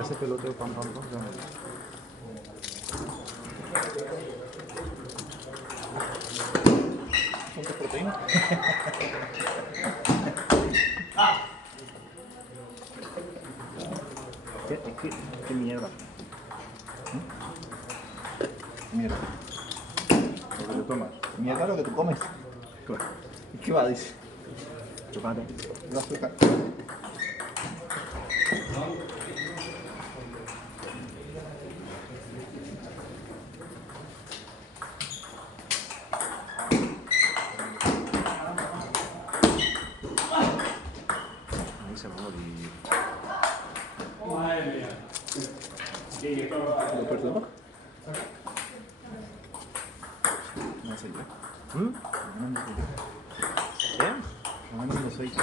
Ese peloteo pam pam pam. ¿Son tus proteínas? ¿Qué mierda? Mierda. Lo que tú tomas. Mierda lo que tú comes. ¿Qué va? Dice. Chocolate. No azúcar. Ahí se va a morir. Madre mía. ¿Lo perdonó? No soy yo. No soy yo. ¿Qué? No soy yo.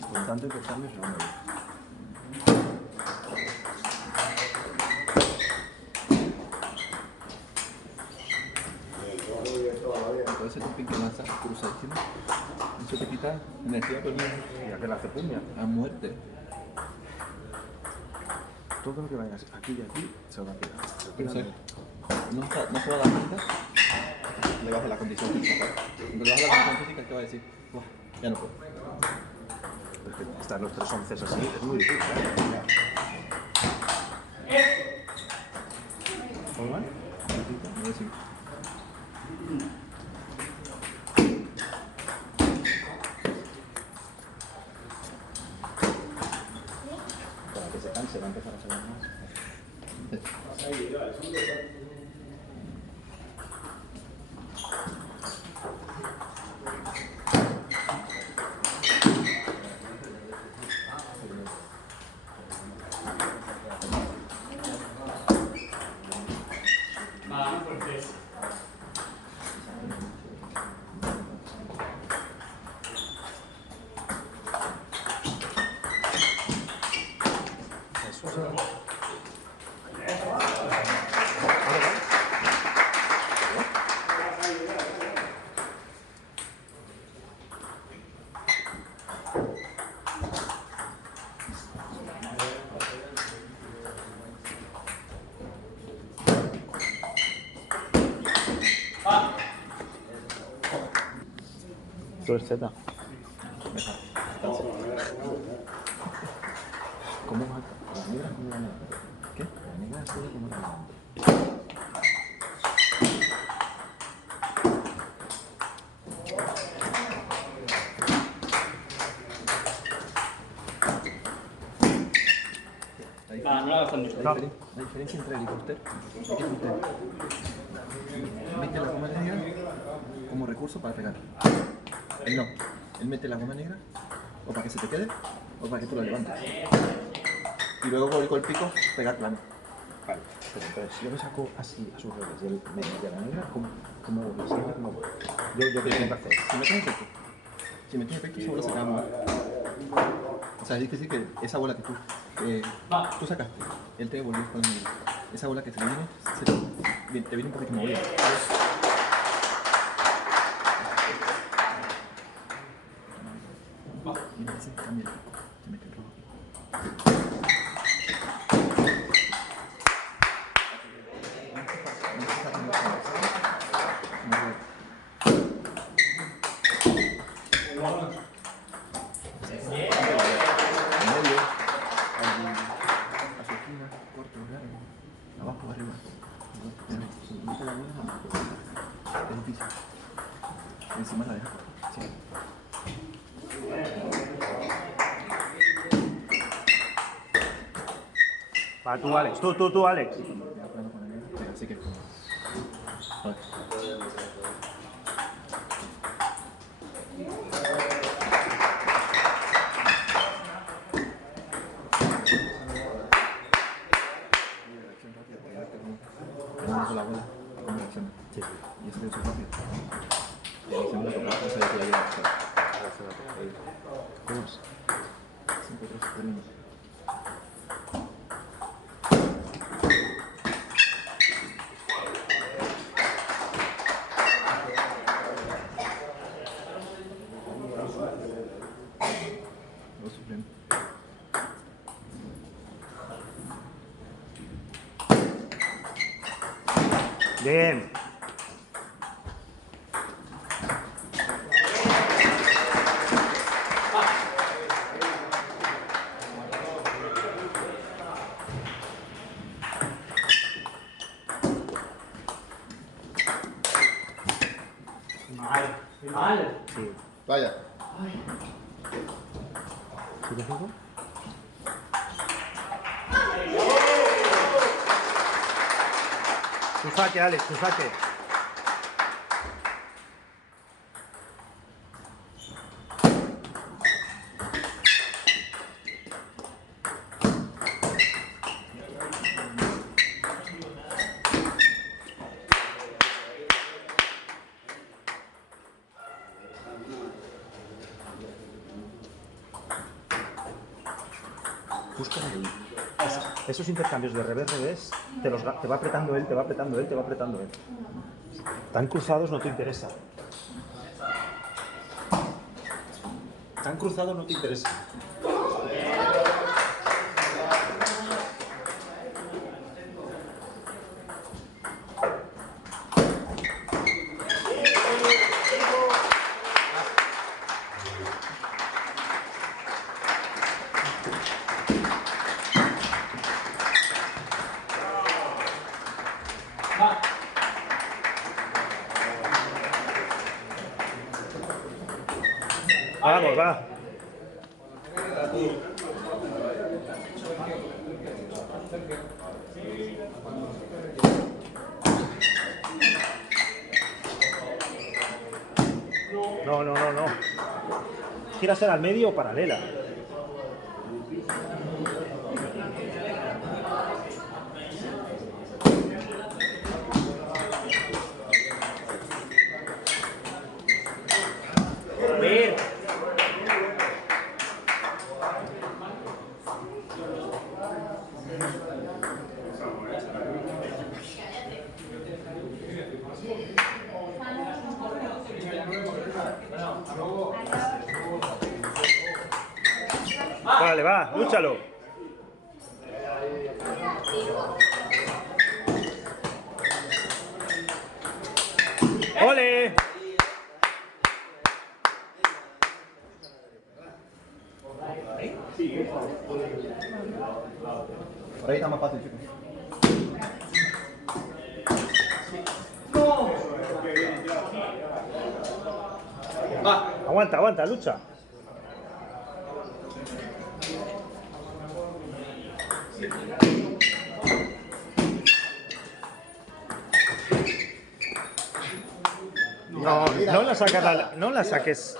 Con tanto intercambio se va a morir. Todo ese topping que lanzas cruzadísimo, eso te quita energía por Ya que la hace puña. a muerte. Todo lo que vayas aquí y aquí se va a tirar. No sé. No se va a dar cuenta. Le bajo la condición física. Cuando le bajo la condición física, ¿qué va a decir? Buah, ya no puedo. Porque estar los 3 onces así es muy difícil. ¿Cómo va? No sé si. Para que se canse va a empezar a salir más. Más fuerte. Todo es Z. ¿Cómo va? La negra como la negra. ¿Qué? La negra es como la negra. La diferencia entre helicóptero y helicóptero. Mete la goma negra como recurso para pegar. Él no. Él mete la goma negra o para que se te quede o para que tú la levantes. Y luego con el pico pegar plano. Vale, pero entonces si yo me saco así a sus redes y él me mete la negra, ¿cómo voy? Siempre como voy. Yo qué tengo que hacer. Si metes efecto. Si metes efecto, esa bola se acaba. O sea, es difícil que esa bola que tú Tú sacaste, él te devolvió con el negro. Esa bola que te viene, te viene un poquito movida. Mira, ese cambia el pico, se mete el rojo aquí. Abajo, arriba. Mete la bola abajo. Es difícil. Encima la deja. Sí. Va, tú, Alex. Tú, Alex. Así que. Vale. Tenemos la bola, como reacciona. Sí. Y eso es rápido. Y la segunda tocada, no sabía que la iba a hacer. ¿Cómo es? 5-3, termino. Dos suplentes. Bien. Mal. Sí. Vaya. ¿Sí, cinco? Tu saque, Alex, tu saque. Busca esos intercambios de revés, te va apretando él, te va apretando él, te va apretando él. Tan cruzados no te interesa. Tan cruzados no te interesa. Vamos, va. No. ¿Quieres ser al medio o paralela? Bien. Vale, va, lúchalo. ¡Ole! Por ahí está más fácil, chicos. Aguanta, lucha. No la sacas, no la saques.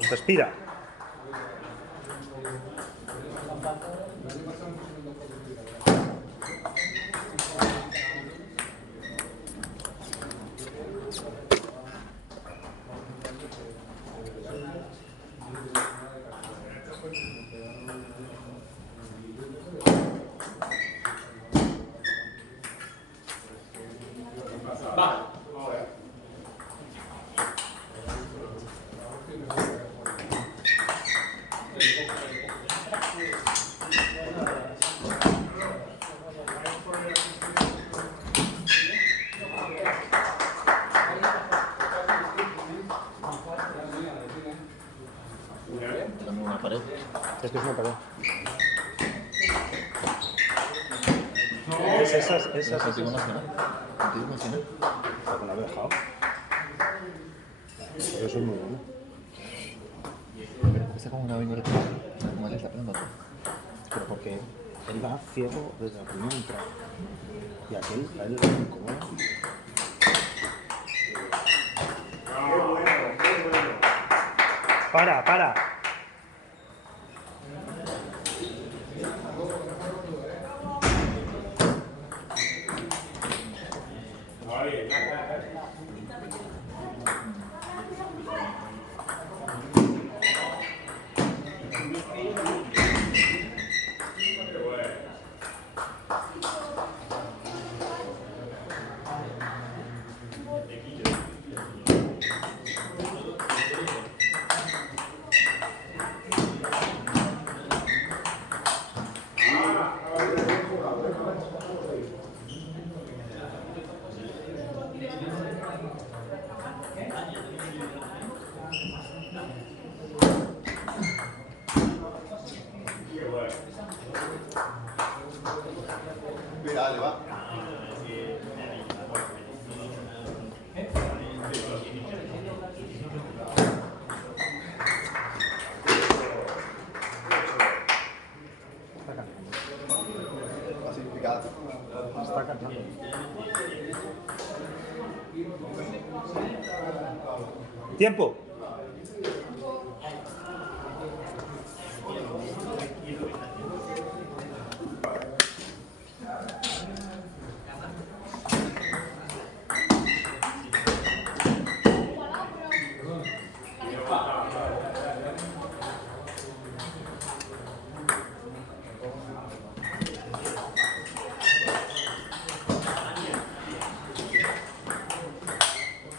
Respira. Dame una pared. Esto es una pared. Es esas. Contigo nacional. Contigo nacional. ¿Me la había dejado? Yo soy muy bueno. Pero empieza como una viñeta. Como le está pegando todo. Pero porque él va ciego desde la primera entrada. Y aquel, a él le incomoda. Para. Dale, va. Así picado. Está cansando. ¡Tiempo!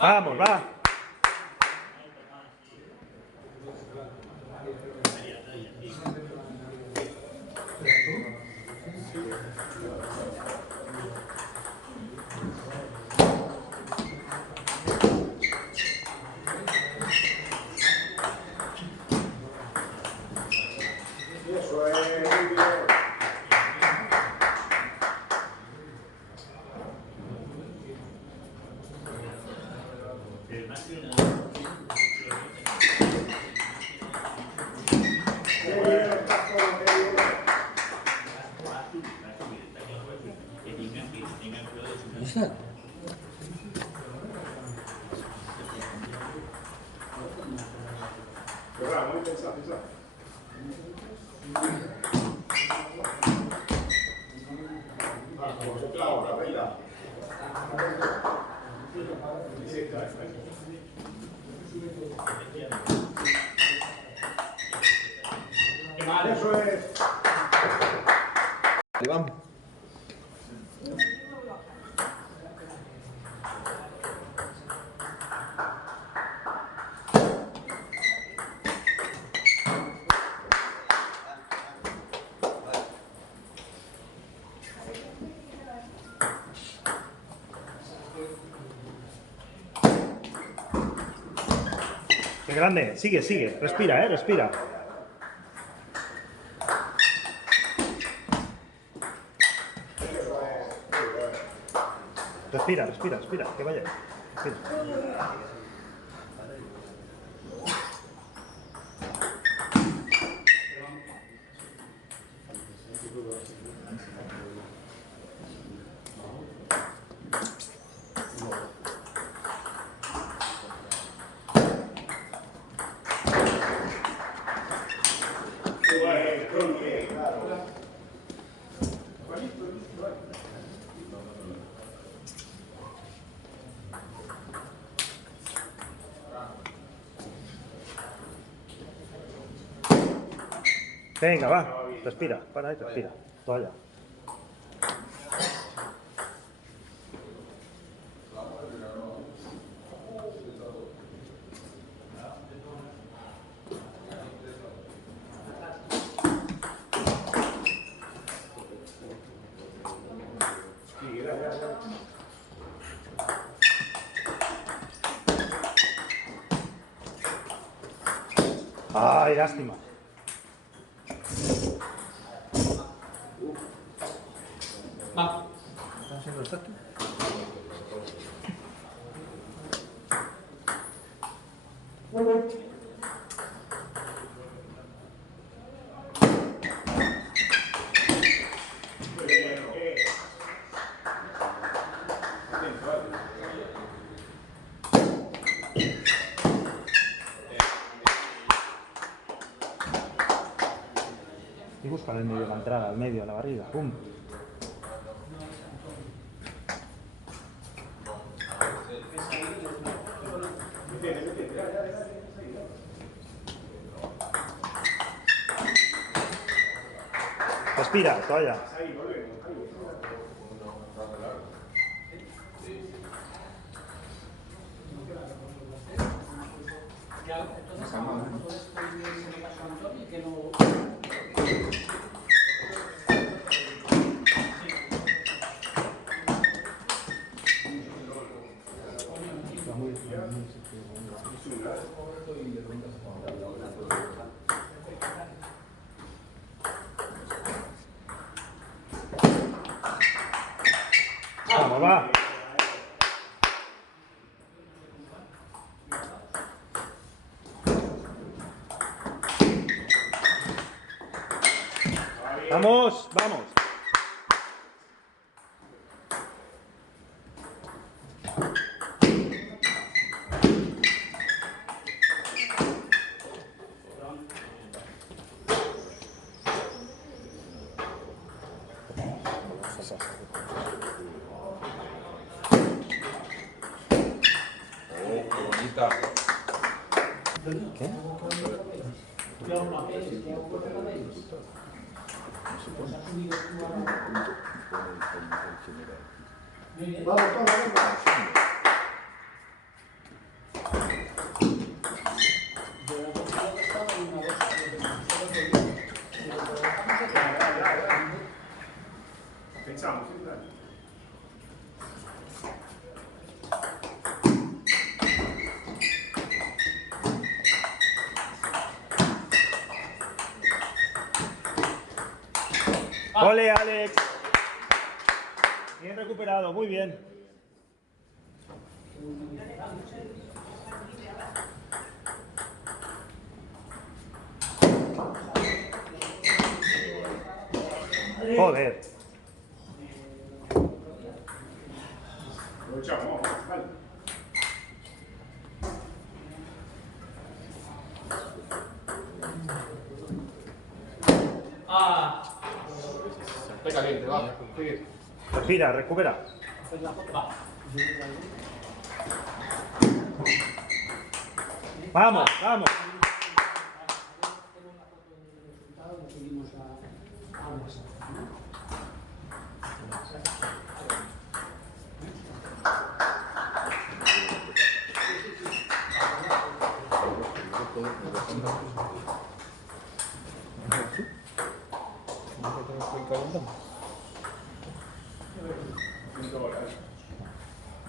Vamos, va. Está. Eso es. Ahí vamos. ¡Qué grande! Sigue. Respira, respira. Respira, que vaya. Respira. Venga, va. Respira. Para y respira. Toalla. Ay, lástima. ¿Estás haciendo el salto? Y busca en el medio la entrada, al medio, a la barriga. ¡Pum! Respira, toalla. Vamos, va. Vamos, vamos. Bonita. ¿Qué? Pensamos, ¿sí? ¡Ole, Alex! Bien recuperado, muy bien. Joder. Lo echamos, vale. Está caliente, va. Sigue. Respira, recupera. Vamos, vamos.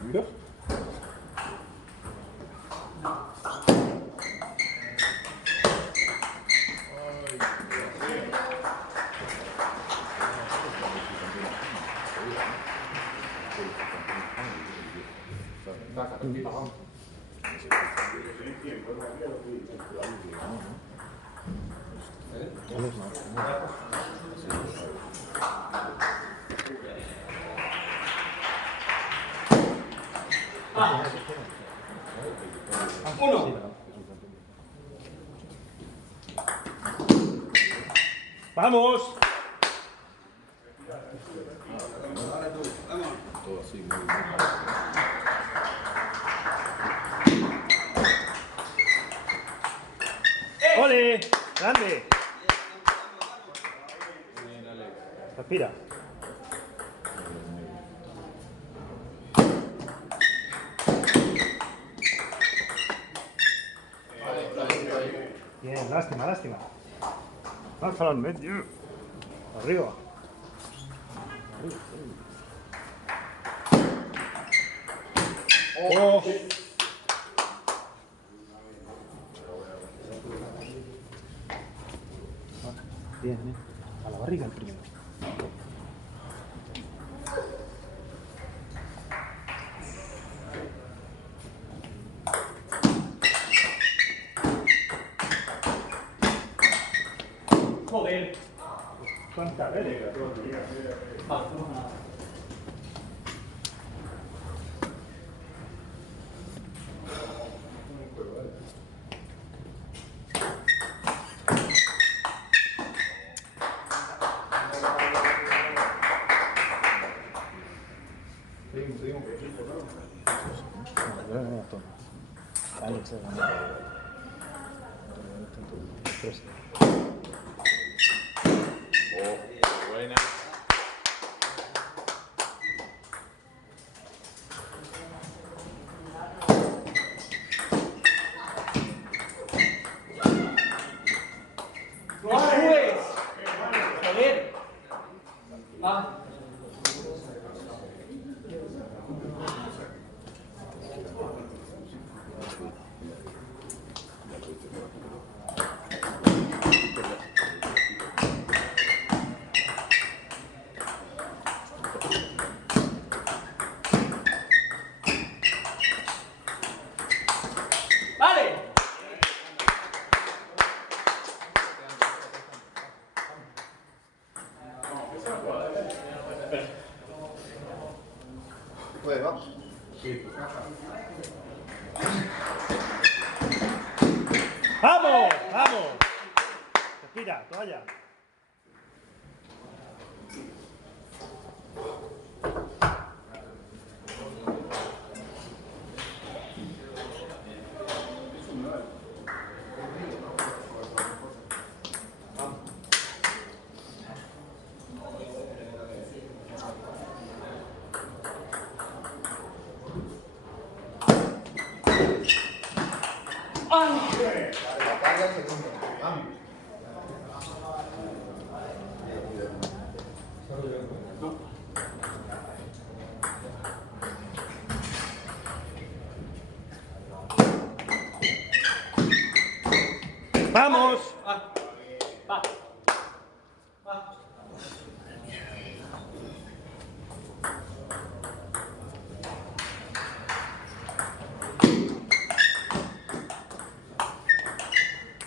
Mira. Vamos. Todo así, muy bien. ¡Ole! ¡Grande! Respira. Bien, lástima, lástima. Lánzalo al medio. Arriba. Oh. Bien, bien. A la barriga el primero. Joder. ¿Cuánta vez? Buena. Joder. Va. ¡Vale! Pues va. ¡Vamos! ¡Vamos! Respira, toalla. La carga el segundo. Vamos. ¡Vamos! Va. Va. Va.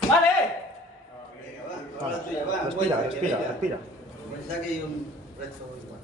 ¡Vale! Ahora la tuya, va. Respira, vuelta, respira, que respira. venga. Pensaba que hay un resto igual.